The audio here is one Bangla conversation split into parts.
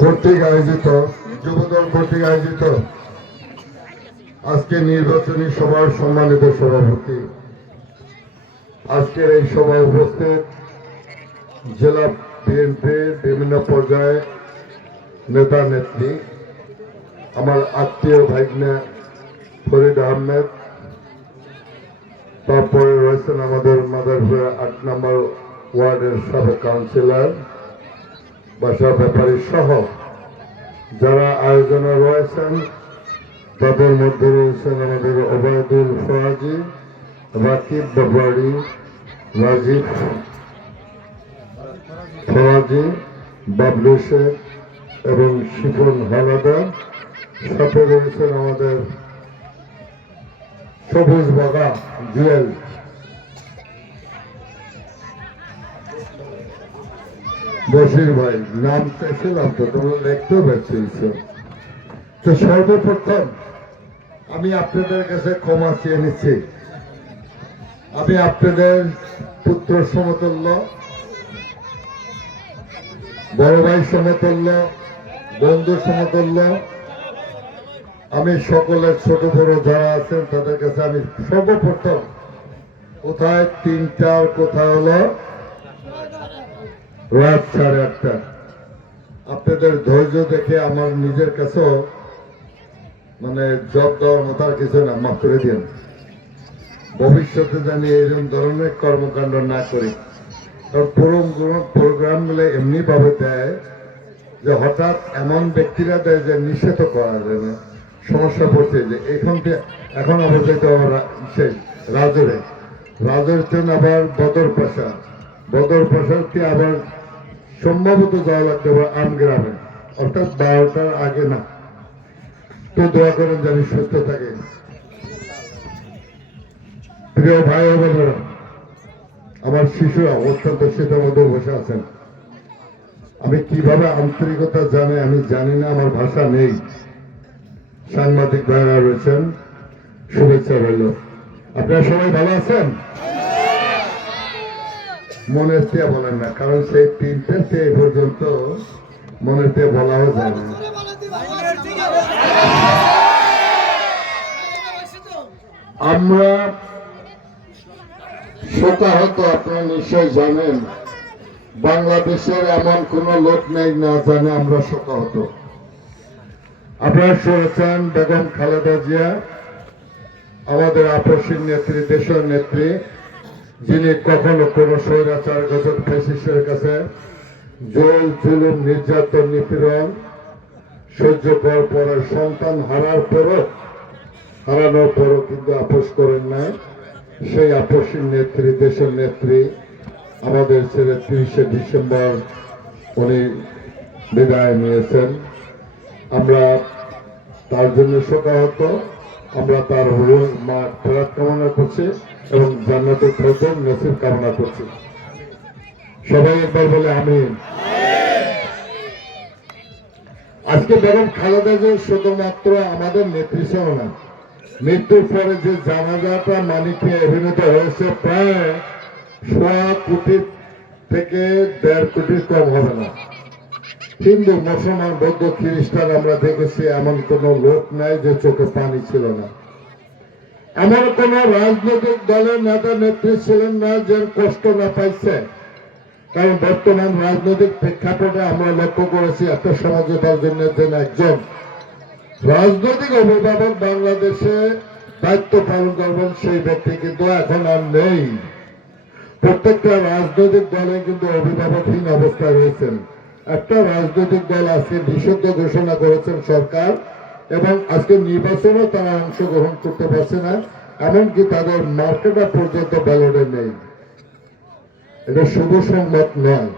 কর্তৃক আয়োজিত যুবদল কর্তৃক আয়োজিত আজকে নির্বাচনী সভার সম্মানিত সভাপতি, আজকের এই সভায় উপস্থিত জেলা বিএনপির বিভিন্ন পর্যায়ে নেতা নেত্রী, আমার আত্মীয় ভাইগনা ফরিদ আহমেদ, তারপরে রয়েছেন আমাদের মাদারপুর ৮ নম্বর ওয়ার্ডের সাবেক কাউন্সিলর বাসা ব্যাপারী সহ যারা আয়োজনে রয়েছেন, তাদের মধ্যে রয়েছেন আমাদের ওবায়দুল ফরাজি, রাকিব বাবারি, রাজীব ফরাজি, বাবলু শেখ এবং শিপন হালাদার। সাথে রয়েছেন আমাদের সবুজ বাগা জুয়েল। বশির ভাই নাম পেয়েছিলাম তো, তোমরা লিখতেও পেয়েছিস। তো সর্বপ্রথম আমি আপনাদের কাছে ক্ষমা চেয়ে নিচ্ছি। আমি আপনাদের পুত্র সমতুল্য, বড় ভাই সমতুল্য, বন্ধু সমতুল্য। আমি সকলের ছোট বড় যারা আছেন তাদের কাছে আমি সর্বপ্রথম কোথায় ৩টার কোথায় হলো রাত 8:30। আপনাদের ধৈর্য দেখে আমার নিজের কাছেও মানে জব দেওয়ার মতো আর কিছু না, মাফ করে দিন। ভবিষ্যতে জানি এইরকম ধরনের কর্মকাণ্ড না করি। কারণ প্রোগ্রাম গুলো এমনি ভাবে দেয় যে হঠাৎ এমন ব্যক্তিরা দেয় যে নিষেধ করা যায় না। সমস্যা পড়ছে যে এখন আবার যেতে সেই রাজরে আবার বদর পাশাতে আবার সম্ভবত যাওয়া লাগতে হবে আমগ্রামে, অর্থাৎ 12টার আগে না। তো দোয়া করেন জানি সুস্থ থাকে। প্রিয় ভাই ও বোনেরা, আমার শিশুরা অত্যন্ত শীতের মধ্যে বসে আছেন। আমি কিভাবে আন্তরিকতা জানে আমি জানি না, আমার ভাষা নেই। সাংবাদিক ভাইরা রয়েছেন, শুভেচ্ছা রইল। আপনারা সবাই ভালো আছেন? মনের চেয়ে বলেন না, কারণ সেই 3টার চেয়ে পর্যন্ত মনের চেয়ে বলাও যায় না। আমরা শোকাহত, আপনারা নিশ্চয় জানেন, বাংলাদেশের এমন কোন লোক নেই না জানে আমরা শোকাহত। আপনারা শুনেছেন বেগম খালেদা জিয়া আমাদের আপসীর নেত্রী, দেশের নেত্রী, যিনি কখনো কোনো স্বৈরাচার গজব ফ্যাসিস্টের কাছে জল জুলুম নির্যাতন নিপীড়ন সহ্য করার পরে সন্তান হারানোর পরও কিন্তু আপোষ করেন না। সেই আপসীর নেত্রী, দেশের নেত্রী আমাদের ছেলে 30শে ডিসেম্বর উনি বিদায় নিয়েছেন। আমরা তার জন্য শোকাহত। আমরা তার ফেরত কামনা করছি এবং জান্নাতুল ফেরদৌস নসিব কামনা করছি। সবাই একবার বলে আমিন। আজকে বেগম খালেদা জিয়া শুধুমাত্র আমাদের নেত্রী ছিল না, মৃত্যুর পরে যে জানাজাটা মানিকে অভিনীত হয়েছে প্রায় 1.25 কোটি থেকে 1.5 কোটির কম হবে না। হিন্দু, মুসলমান, বৌদ্ধ, খ্রিস্টান আমরা দেখেছি এমন কোন লোক নাই যে চোখে পানি ছিল না। এমন কোন রাজনৈতিক দলের নেতা নেত্রী ছিলেন না যে কষ্ট না পাইছে। কারণ বর্তমান রাজনৈতিক প্রেক্ষাপটে আমরা লক্ষ্য করেছি একটা সমাজতার জন্য যেন একজন রাজনৈতিক অভিভাবক বাংলাদেশে দায়িত্ব পালন করবেন, সেই ব্যক্তি কিন্তু এখন আর নেই। প্রত্যেকটা রাজনৈতিক দলে কিন্তু অভিভাবকহীন অবস্থায় রয়েছেন। একটা রাজনৈতিক দল আজকে নিষিদ্ধ ঘোষণা করেছেন সরকার, এবং আজকে নির্বাচনেও তারা অংশগ্রহণ করতে পারছে না, এমনকি তাদের মার্কেটা পর্যন্ত ব্যালটে নেই। এটা শুভ সংবাদ নয়,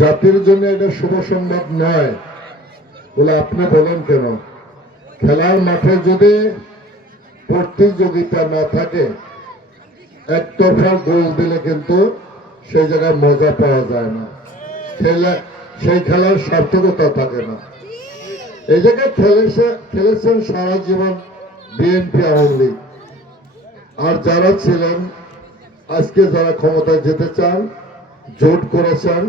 জাতির জন্য এটা শুভ সংবাদ নয় বলে আপনি বলেন কেন? খেলার মাঠে যদি প্রতিযোগিতা না থাকে, একতরফা গোল দিলে কিন্তু সেই জায়গায় মজা পাওয়া যায় না, সেই খেলার সার্থকতা থাকে না। এই জায়গায় খেলেছেন সারা জীবন বিএনপি, আওয়ামী লীগ, আর যারা ছিলেন আজকে যারা ক্ষমতায় যেতে চান, জোট করেছেন,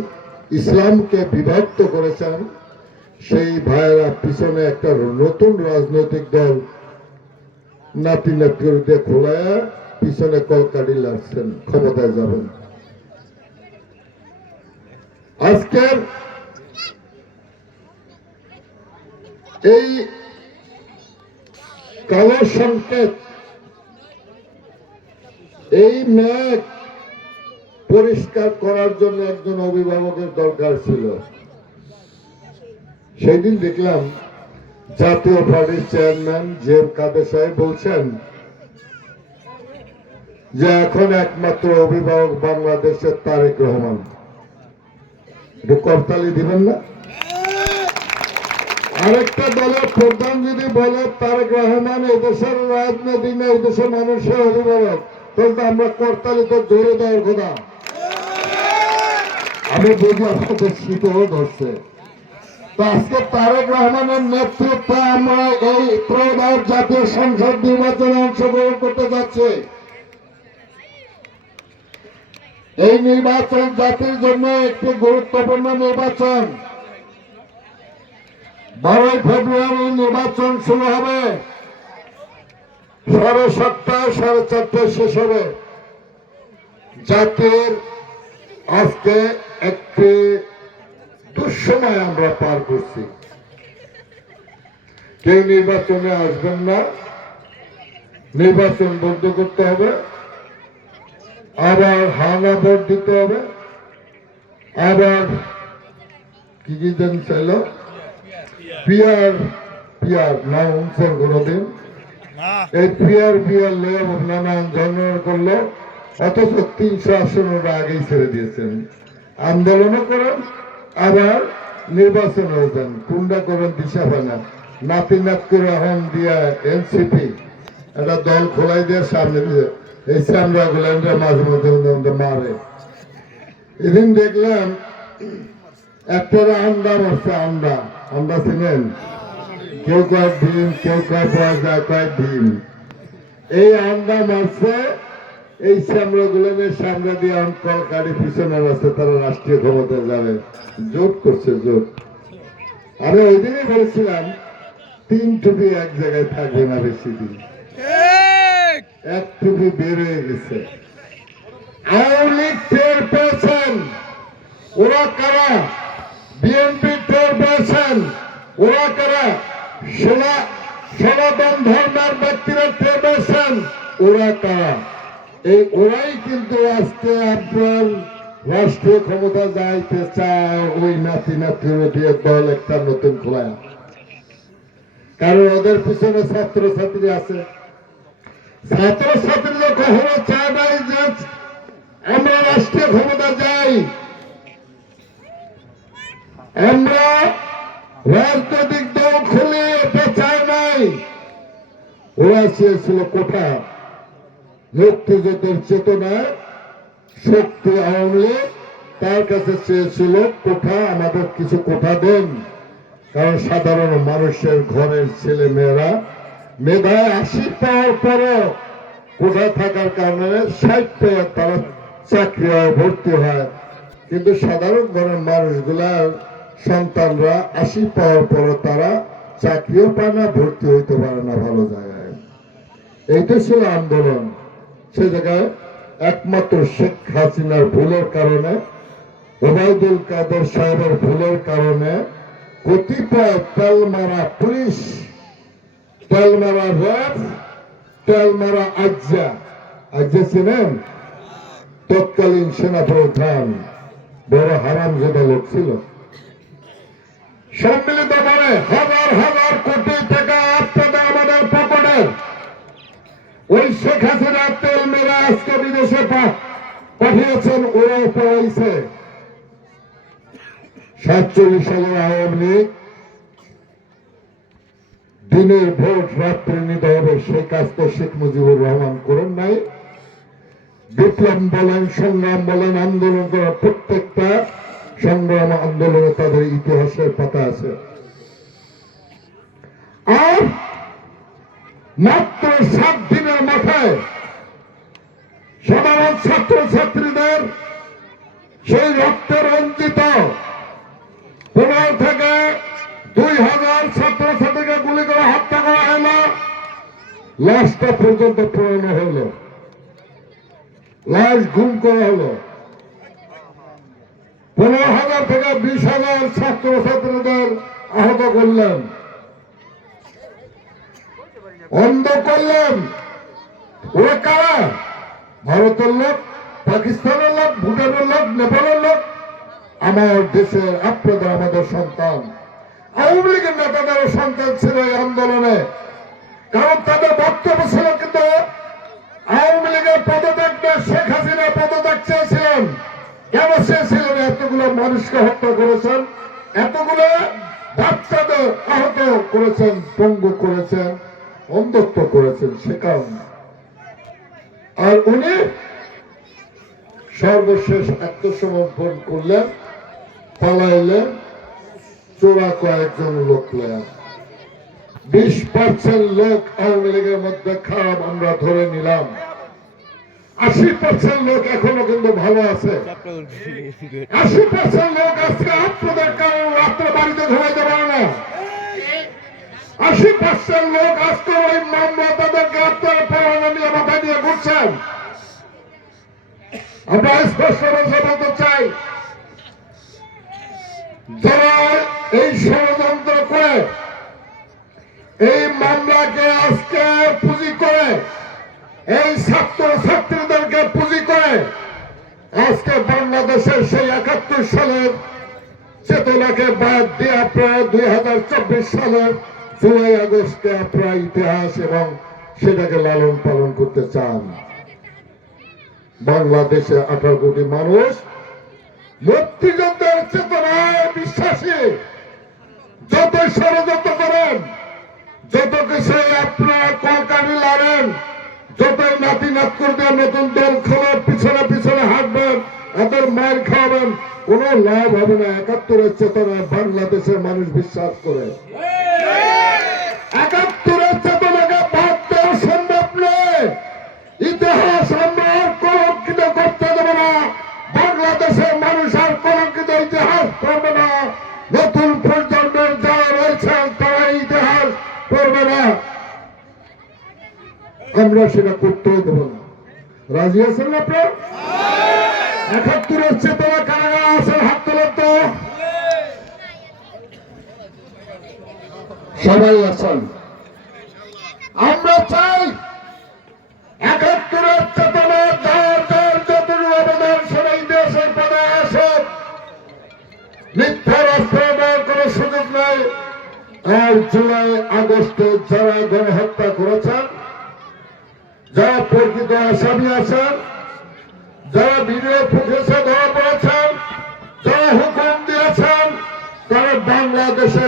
ইসলামকে বিভক্ত করেছেন, সেই ভাইয়েরা পিছনে একটা নতুন রাজনৈতিক দল নাতি নাতিকে খোলায়া পিছনে কলকাঠি লাগছেন, ক্ষমতায় যাবেন। আজকের এই কালো সংকেত, এই মেঘ পরিষ্কার করার জন্য একজন অভিভাবকের দরকার ছিল। সেদিন দেখলাম জাতীয় পার্টির চেয়ারম্যান জে কাদের সাহেব বলছেন যে এখন একমাত্র অভিভাবক বাংলাদেশের তারেক রহমান। একটু করতালি দিবেন না? আরেকটা দলের প্রধান যদি বলে তারেক রহমান এই দেশের রাজনীতি নেই, এই দেশের মানুষের অভিভাবক, তাহলে আমরা করতালি তো জোরে দেওয়ার কথা। আমি বুঝি আপনাদের শীতও ধরছে। তো আজকে তারেক রহমানের নেতৃত্বে আমরা এই ত্রয়োদশ জাতীয় সংসদ নির্বাচনে অংশগ্রহণ করতে যাচ্ছি। এই নির্বাচন জাতির জন্য একটি গুরুত্বপূর্ণ নির্বাচন। 12 ফেব্রুয়ারি নির্বাচন শুরু হবে, 7:30 4:30 শেষ হবে। জাতির আজকে একটি দুঃসময় আমরা পার করছি। কেউ নির্বাচনে আসবেন না, নির্বাচন বন্ধ করতে হবে, আবার হানা ভোট দিতে হবে, আবার কি কি যেন চাইল পিয়ার পিয়ার না উনসর কোনদিন এই পিয়ার পিয়ার লেয়ে নানান জন্মের করলো, অথচ 300 আসন ওরা আগেই ছেড়ে দিয়েছেন। আন্দোলনও করেন, আবার নির্বাচন হয়েছেন, কুন্ডা করেন দিশা পায় না। নাতি নাত করে এখন দিয়া এনসিপি একটা দল খোলাই দিয়ে সামনে দিয়ে এই চামড়া গুলো মাঝে মধ্যে মারে। এদিন দেখলাম একটা আন্ডা মারছে, আন্ডা আন্ডা চিনেন? কেউ কয় ডিম, কেউ কয় পাওয়া যায় কয় ডিম। এই আন্ডা মারছে, এই চামড়া গুলো সামনে দিয়ে অঙ্কল গাড়ি পিছনে আছে, তারা রাষ্ট্রীয় ক্ষমতায় যাবে। জোট করছে জোট। আমি ওই দিনই বলেছিলাম 3 টুপি এক জায়গায় থাকবে না বেশি দিন, এক টুপি বের হয়ে গেছে। আওয়ামী লীগ টের পেয়েছেন, ওরা কারা? বিএনপি টের পেয়েছেন, ওরা কারা? সনাতন ধর্মের ব্যক্তিরা টের পেয়েছেন, ওরা কারা? এই ওরাই কিন্তু আজকে আপনার রাষ্ট্রীয় ক্ষমতা যাইতে চায়, ওই নাতি নাতির দিয়ে দল একটা নতুন খোলায়। কারণ ওদের পিছনে ছাত্রছাত্রী আছে। ছাত্রছাত্রীরা কখনো চায় নাই যে আমরা রাষ্ট্রীয় ক্ষমতা যাই, আমরা রাজনৈতিক দল খুলে এটা চায় নাই। ওরা চেয়েছিল কোঠা, মুক্তিযুদ্ধের চেতনায় শক্তি আওয়ামী লীগ তার কাছে চেয়েছিল কোঠা, আমাদের কিছু কোঠা দেন। কারণ সাধারণ মানুষের ঘরের ছেলে মেয়েরা মেধায় 80 পাওয়ার পরও কোঠা থাকার কারণে 60 পেয়ে তারা চাকরি হয়, ভর্তি হয়। কিন্তু সাধারণ ঘরের মানুষগুলার সন্তানরা 80 পাওয়ার পরও তারা চাকরিও পায় না, ভর্তি হইতে পারে না ভালো জায়গায়। এইটা ছিল আন্দোলন। সে জায়গায় একমাত্র শেখ হাসিনার ভুলের কারণে, ওবায়দুল কাদের সাহেবের ভুলের কারণে কতিপয় তেলমারা পুলিশ, তেলমারা র্যাব, তেলমারা আজ্জা ছিলেন তৎকালীন সেনাপ্রধান, বড় হারামজাদা লোক ছিল। সম্মিলিত ভাবে হাজার হাজার কোটি টাকা আপনাদের আমাদের পকেটের ওই শেখ হাসিনা তেল মেরা আজকে বিদেশে পাঠিয়েছেন, ওরাও পাইছে। 47 সালের আওয়ামী লীগ দিনের ভোট রাত্রে নিতে হবে, সেই কাজ তো শেখ মুজিবুর রহমান করেন নাই। বিপ্লব বলেন, সংগ্রাম বলেন, আন্দোলন করার প্রত্যেকটা সংগ্রাম আন্দোলনে তাদের ইতিহাসের পাতা আছে। আর মাত্র 7 দিনের মাথায় সাধারণ ছাত্রছাত্রীদের সেই রক্তে রঞ্জিত লাশটা পর্যন্ত পোড়ানো হলো, লাশ গুম করা হলো। 15,000 থেকে 20,000 ছাত্রছাত্রীদের আহত করলেন, অন্ধ করলেন। ওরা কারা? ভারতের লোক, পাকিস্তানের লোক, ভুটানের লোক, নেপালের লোক। আমার দেশের আপনাদের, আমাদের সন্তান। আওয়ামী লীগের নেতাদের সন্তান ছিল এই আন্দোলনে, কারণ তাদের বক্তব্য ছিল কিন্তু আওয়ামী লীগের পদত্যাগ নয়, শেখ হাসিনা পদত্যাগ চেয়েছিলেন। কেন চেয়েছিলেন? এতগুলো মানুষকে হত্যা করেছেন, এতগুলো বাচ্চাদের আহত করেছেন, পঙ্গু করেছেন, অন্ধত্ব করেছেন, সে কারণে। আর উনি সর্বশেষ আত্মসমর্পণ করলেন, পালাইলেন, চোরা কয়েকজন লোক লেন। 20% লোক আওয়ামী লীগের মধ্যে খারাপ আমরা ধরে নিলাম, 80% লোক এখনো কিন্তু ভালো আছে। 80% লোক আজকে আপনাদের কারণে রাত্রে বাড়িতে ঘুমাইতে পারে না। 80% লোক আজকে ওই মামলা তাদেরকে আপনারা পড়ানো নিয়ে মাথায় দিয়ে ঘুরছেন। আমরা স্পষ্ট ভাষা বলতে চাই, যারা এই ষড়যন্ত্র করে এই মামলাকে আজকে পুঁজি করে, এই ছাত্র ছাত্রীদেরকে পুঁজি করে আজকে বাংলাদেশের সেই 71 সালের চেতনাকে বাদ দিয়ে আপনারা 2024 সালের জুলাই আগস্টে আপনারা ইতিহাস এবং সেটাকে লালন পালন করতে চান। বাংলাদেশে 18 কোটি মানুষ মুক্তিযুদ্ধের চেতনায় বিশ্বাসী। যতই ষড়যন্ত্র করেন, যত কিছু আপনারা কলকানি লাড়েন, যতই নাতি নাত করতে নতুন দল খোলার পিছনে পিছনে হাঁটবেন, এদের মায়ের খাওয়াবেন, কোন লাভ হবে না। 71-এর চেতনায় বাংলাদেশের মানুষ বিশ্বাস করে। 71-এর চেতনাকে বাদ দেওয়া সম্ভব নয়। ইতিহাস আমরা আর কলঙ্কিত করতে দেব না। বাংলাদেশের মানুষ আর কলঙ্কিত ইতিহাস করবে না। নতুন প্রজন্মের যারা রয়েছেন তারা ইতিহাস করবে না। আমরা সেটা করতেও দেব না। রাজি আছেন না আপনার? 71-এর চেতনা কারা আছেন? হাত তোলেন তো। সবাই আছেন। আমরা চাই 71-এর চেতনা যার যার যতটুকু অবদান সবাই দেশের পদে আসেন। মিথ্যা রাষ্ট্র দেওয়ার কোন সুযোগ নাই। আর জুলাই আগস্টে যারা গণহত্যা করেছেন, যারা প্রকৃত আসামি আছেন, যারা ভিডিও ফুটেজে ধরা পড়েছেন, যারা হুকুম দিয়েছেন, তারা বাংলাদেশে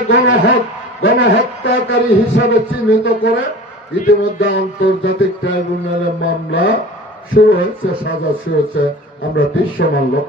গণহত্যাকারী হিসাবে চিহ্নিত করে ইতিমধ্যে আন্তর্জাতিক ট্রাইব্যুনালে মামলা শুরু হয়েছে, সাজা শুরু হয়েছে। আমরা দৃশ্যমান লক্ষ্য